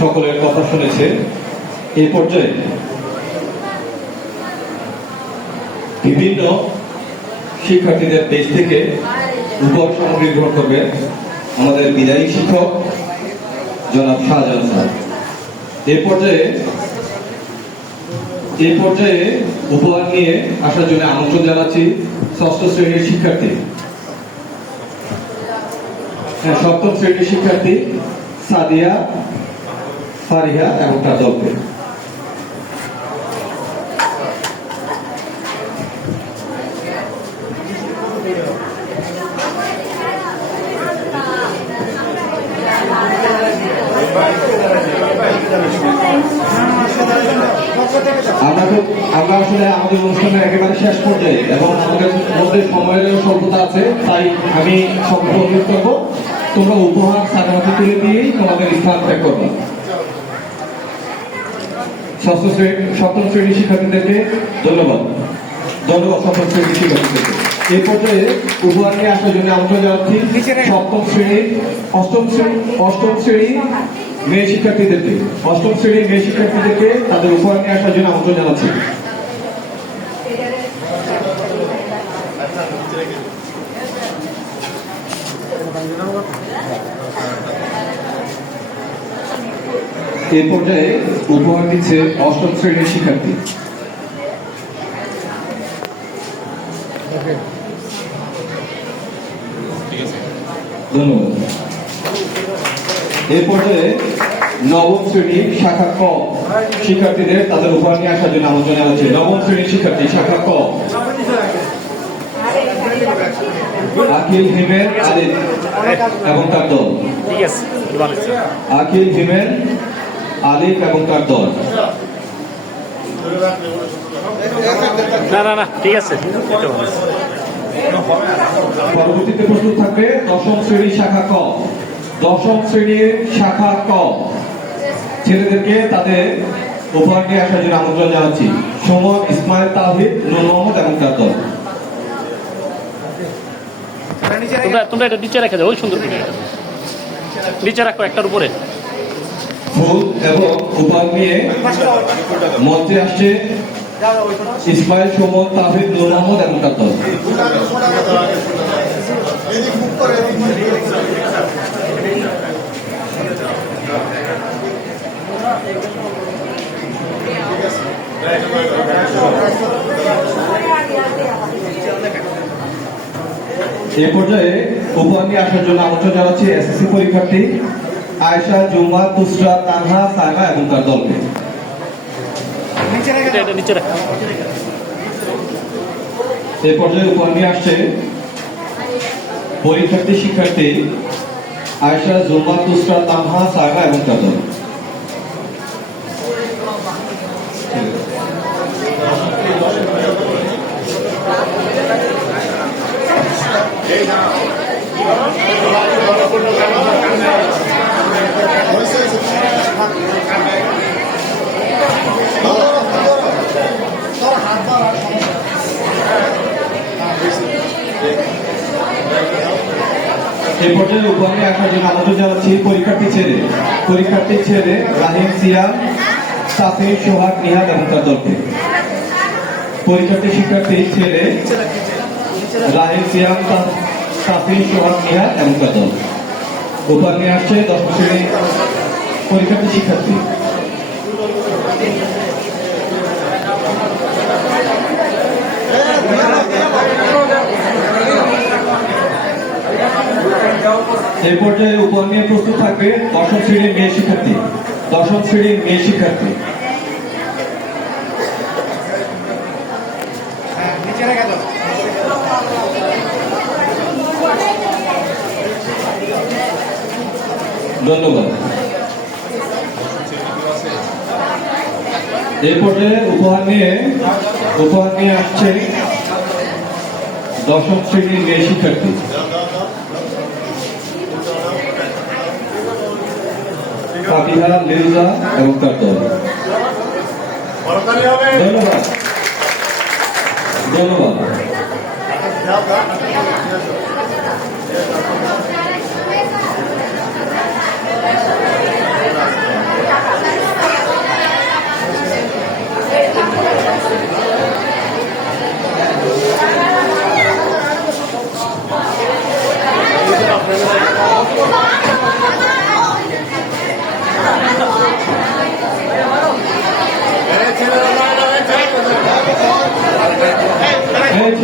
সকলের কথা শুনেছে। এই পর্যায়ে বিভিন্ন শিক্ষার্থীদের দেশ থেকে উপহার সামগ্রী গ্রহণ করবে আমাদের বিদায়ী শিক্ষক জনাব শাহজাহান স্যার। এই পর্যায়ে উপহার নিয়ে আসার জন্য আমন্ত্রণ জানাচ্ছি ষষ্ঠ শ্রেণীর শিক্ষার্থী, সপ্তম শ্রেণীর শিক্ষার্থী সাদিয়া ফারিহা এবং তার দলকে। আমরা আসলে আমাদের অনুষ্ঠানের একেবারে শেষ পর্যায়ে এবং আমাদের মধ্যে সময়ের স্বল্পতা আছে, তাই আমি সকলকে অনুরোধ করবো তোমরা উপহার স্যারের হাতে তুলে দিয়েই তোমাদের স্থান ত্যাগ করবে। সপ্তম শ্রেণীর শিক্ষার্থীদেরকে ধন্যবাদ। সপ্তম শ্রেণীর শিক্ষার্থীদেরকে এই পর্যায়ে উপহার নিয়ে আসার জন্য আমন্ত্রণ জানাচ্ছি সপ্তম শ্রেণীর অষ্টম শ্রেণীর মেয়ে শিক্ষার্থীদেরকে। অষ্টম শ্রেণীর মেয়ে শিক্ষার্থীদেরকে তাদের উপহার নিয়ে আসার জন্য আমন্ত্রণ জানাচ্ছি। এই পর্যায়ে উপহার দিচ্ছে অষ্টম শ্রেণীর শিক্ষার্থী। ধন্যবাদ। এই পর্যায়ে নবম শ্রেণীর শাখা ক শিক্ষার্থীদের তাদের উপহার নিয়ে আসার জন্য আমন্ত্রণ জানাচ্ছি। নবম শ্রেণীর শিক্ষার্থী শাখা ক আকিল হিমেল আলিফ এবং তার দল। আকিল হিমেল আলিফ এবং তার দল। না ঠিক আছে। পরবর্তীতে প্রস্তুত থাকবে দশম শ্রেণীর শাখা ক। দশম শ্রেণীর শাখা ক ছেলেদেরকে তাদের উপহার নিয়ে আসার জন্য আমন্ত্রণ জানাচ্ছি। সুমন ইসমাইল তাহিদ নূর মোহাম্মদ এবং তার দল। তোমরা এটা নিচে রেখে দাও, ওই সুন্দর নিচে রাখো একটার উপরে। ফুল এবং উপহার নিয়ে মঞ্চে আসছে ইসমাইল, সুমন, তাহিদ, নূর মোহাম্মদ এবং তার দল। এই পর্যায়ে উপহার নিয়ে আসার জন্য আমন্ত্রণ জানাচ্ছি এসএসসি পরীক্ষার্থী আয়েশা, জুম্মা, তুসরা, তানহা, সাইমা এবং তার দলকে। এই পর্যায়ে উপহার নিয়ে আসছে পরীক্ষার্থী শিক্ষার্থী আয়েশা, জুম্মা, তুসরা, তানহা, সাইমা এবং তার দল। এই পর্যায়ে উপহার নিয়ে আসার জন্য আমন্ত্রণ জানাচ্ছি পরীক্ষার্থী ছেলে রাহিম, সিয়াম, সাফির, সোহাগ, নিহাদ এবং তার দলকে। পরীক্ষার্থী শিক্ষার্থী ছেলে রাহিম, সিয়াম, সাফির, সোহাগ, নিহাদ এবং তার দল। উপহার নিয়ে আসছে দশম শ্রেণীর পরীক্ষার্থী শিক্ষার্থী। এই পর্যায়ে উপহার নিয়ে প্রস্তুত থাকবে দশম শ্রেণীর মেয়ে শিক্ষার্থী। দশম শ্রেণীর মেয়ে শিক্ষার্থী ধন্যবাদ। এই পর্যায়ে উপহার নিয়ে আসছে দশম শ্রেণীর মেয়ে শিক্ষার্থী। ফাতিহা, লিলজা এবং তার দল। ধন্যবাদ। ধন্যবাদ।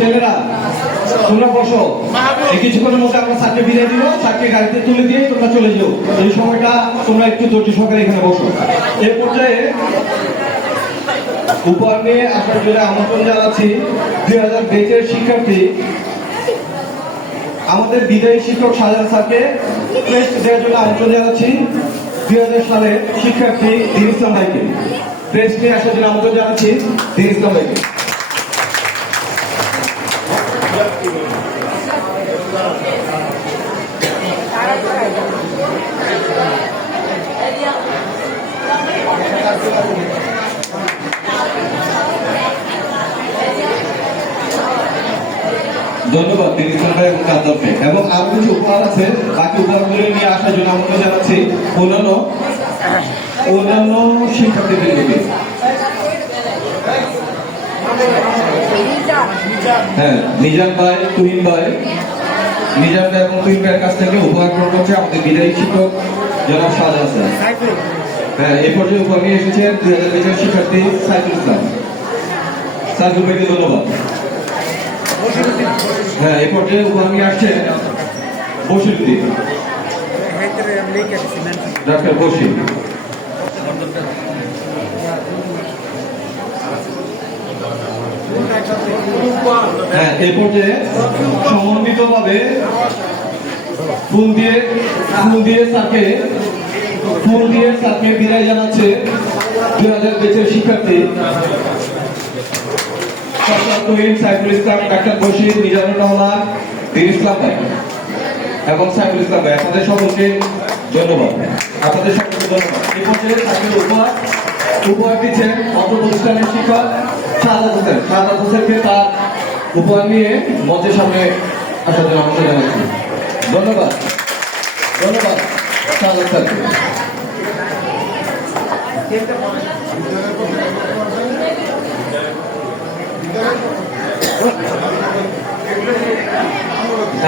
ছেলেরা তোমরা বসো, এই কিছুক্ষণের মধ্যে আমরা স্যারকে বিদায় দিব, স্যারকে গাড়িতে তুলে দিয়ে তোমরা চলে যাও। এই সময়টা তোমরা একটু ধৈর্য সহকারে এখানে বসো। এই পর্যায়ে উপহার নিয়ে আসার জন্য আমন্ত্রণ জানাচ্ছি 2000 ব্যাচের শিক্ষার্থী আমাদের বিদায়ী শিক্ষক শাহজাহান স্যারকে ক্রেস্ট দেওয়ার জন্য আমন্ত্রণ জানাচ্ছি 2000 সালের শিক্ষার্থী দিন ইসলাম ভাইকে ক্রেস্ট নিয়ে আসার জন্য আমন্ত্রণ জানাচ্ছি দিন ইসলাম ভাইকে। ধন্যবাদ দিন ইসলাম ভাই এবং কাদ্দাফে। এবং আরো কিছু উপহার আছে, বাকি উপহারগুলো নিয়ে আসার জন্য আমন্ত্রণ জানাচ্ছি অন্যান্য শিক্ষার্থীবৃন্দকে। হ্যাঁ, নিজাম ভাই, তুহিন ভাই, নিজাম ভাই এবং তুহিন ভাইয়ের কাছ থেকে উপহার গ্রহণ করছে আমাদের বিদায়ী শিক্ষক জনাব শাহজাহান স্যার। হ্যাঁ, এই পর্যায়ে উপহার নিয়ে এসেছেন 2000 শিক্ষার্থী সাইফুল ইসলাম। সাইফুল ভাইকে ধন্যবাদ। হ্যাঁ, এই পর্যায়ে উপহার নিয়ে আসছেন বশিরউদ্দিন, ডাক্তার বশির। হ্যাঁ, এই পর্যায়ে সমন্বিতভাবে ফুল দিয়ে স্যারকে বিদায় জানাচ্ছে 2000 ব্যাচের শিক্ষার্থী তুহিন, সাইফুল ইসলাম, ডাক্তার বশির, মিজানুর রহমান, দিন ইসলাম ভাই এবং সাইফুল ইসলাম ভাই। আপনাদের সকলকে ধন্যবাদ। আপনাদের সকলকে ধন্যবাদ। এই পর্যায়ে তাদের উপহার দিচ্ছেন অত্র প্রতিষ্ঠানের শিক্ষক শাহাদাত হোসেন। শাহাদাত হোসেনকে তার উপহার নিয়ে মঞ্চের সামনে আসার জন্য আমন্ত্রণ জানাচ্ছি। ধন্যবাদ শাহাদাত স্যারকে।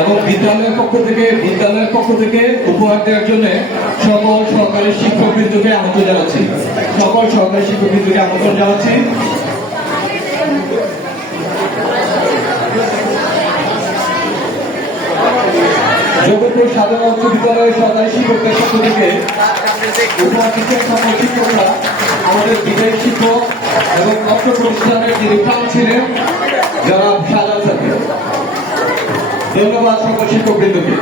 এবং বিদ্যালয়ের পক্ষ থেকে উপহার দেওয়ার জন্য সকল সরকারি শিক্ষকবৃন্দকে আমন্ত্রণ জানাচ্ছি। জগৎপুর সাধারণ উচ্চ বিদ্যালয়ের সরকারি শিক্ষকদের পক্ষ থেকে উপহার দিচ্ছেন সকল শিক্ষকরা আমাদের বিদায়ী শিক্ষক এবং অর্থ প্রতিষ্ঠানের যিনি প্রাণ ছিলেন জনাব শাহজাহান স্যারকে। ধন্যবাদ সকল শিক্ষকবৃন্দকে।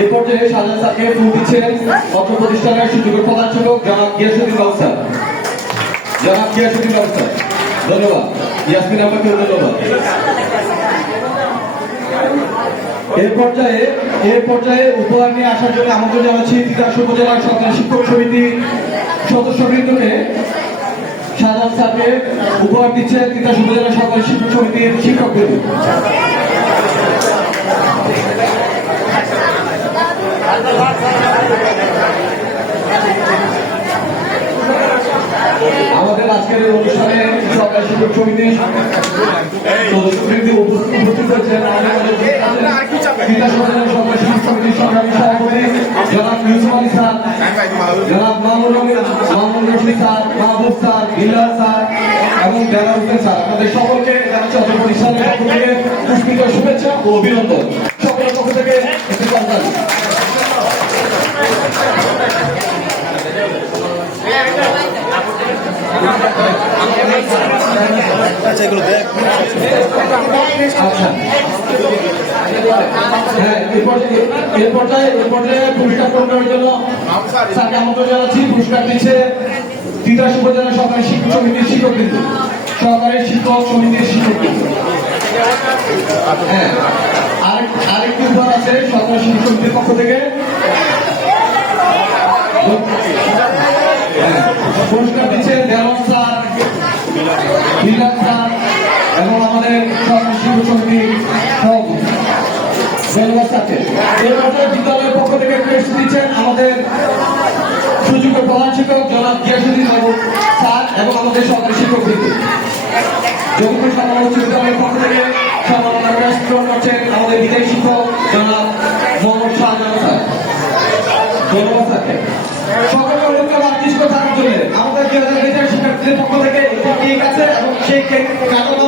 এই পর্যায়ে শাহজাহান স্যারকে ফুল দিচ্ছেন অর্থ প্রতিষ্ঠানের সুযোগ্য প্রধান শিক্ষক জনাব গিয়াসউদ্দিন বাবু স্যার। ধন্যবাদ। ইয়াসমিন আমাকেও ধন্যবাদ। এর পর্যায়ে উপহার নিয়ে আসার জন্য আমন্ত্রণ জানাচ্ছি তিতাস উপজেলার সরকারি শিক্ষক সমিতির সদস্যবৃন্দকে। শাহজাহান স্যারকে উপহার দিচ্ছে তিতাস উপজেলা সরকারি শিক্ষক সমিতির শিক্ষকবৃন্দ। আমাদের আজকের এই অনুষ্ঠানে সরকারি শিক্ষক সমিতির সদস্যবৃন্দ উপস্থিত হয়েছেন। তিতাস উপজেলা সরকারি শিক্ষক সমিতির সংগ্রামী সভাপতি জনাব ইউসুফ আলী স্যার, জনাব মামুন রশিদ স্যার, মাহবুব স্যার, বিল্লাল স্যার এবং দেলার হোসেন স্যার। আপনাদের সকলকে জানাচ্ছি অত্র প্রতিষ্ঠানের পক্ষ থেকে পুষ্পিত শুভেচ্ছা ও অভিনন্দন। সকলের পক্ষ থেকে একটি করতালি। হ্যাঁ, এর পর্যায়ে পুরস্কার গ্রহণ করার জন্য স্যারকে আমন্ত্রণ জানাচ্ছি। পুরস্কার দিচ্ছে তিতাস উপজেলা সরকারি শিক্ষক সমিতির শিক্ষকবৃন্দ। হ্যাঁ, আরেকটি উপহার আছে সরকারি শিক্ষক সমিতির পক্ষ থেকে। পুরস্কার দিচ্ছে দেওয়ান স্যার, বিল্লাল স্যার এবং আমাদের সরকারি শিক্ষক সমিতির সভাপতি। ধন্যবাদ স্যারকে। এর মধ্যে বিদ্যালয়ের পক্ষ থেকে ক্রেস্ট দিচ্ছেন আমাদের সুযোগ্য প্রধান শিক্ষক জনাব গিয়াসউদ্দিন বাবু স্যার এবং আমাদের সরকারি শিক্ষকবৃন্দ। জগৎপুর সাধারণ উচ্চ বিদ্যালয়ের পক্ষ থেকে সম্মাননা ক্রেস্ট গ্রহণ করছেন আমাদের বিদায়ী শিক্ষক জনাব মোহাম্মদ শাহজাহান স্যার। ধন্যবাদ স্যারকে। সকলের অনুরোধ থাকার জন্য কাটানো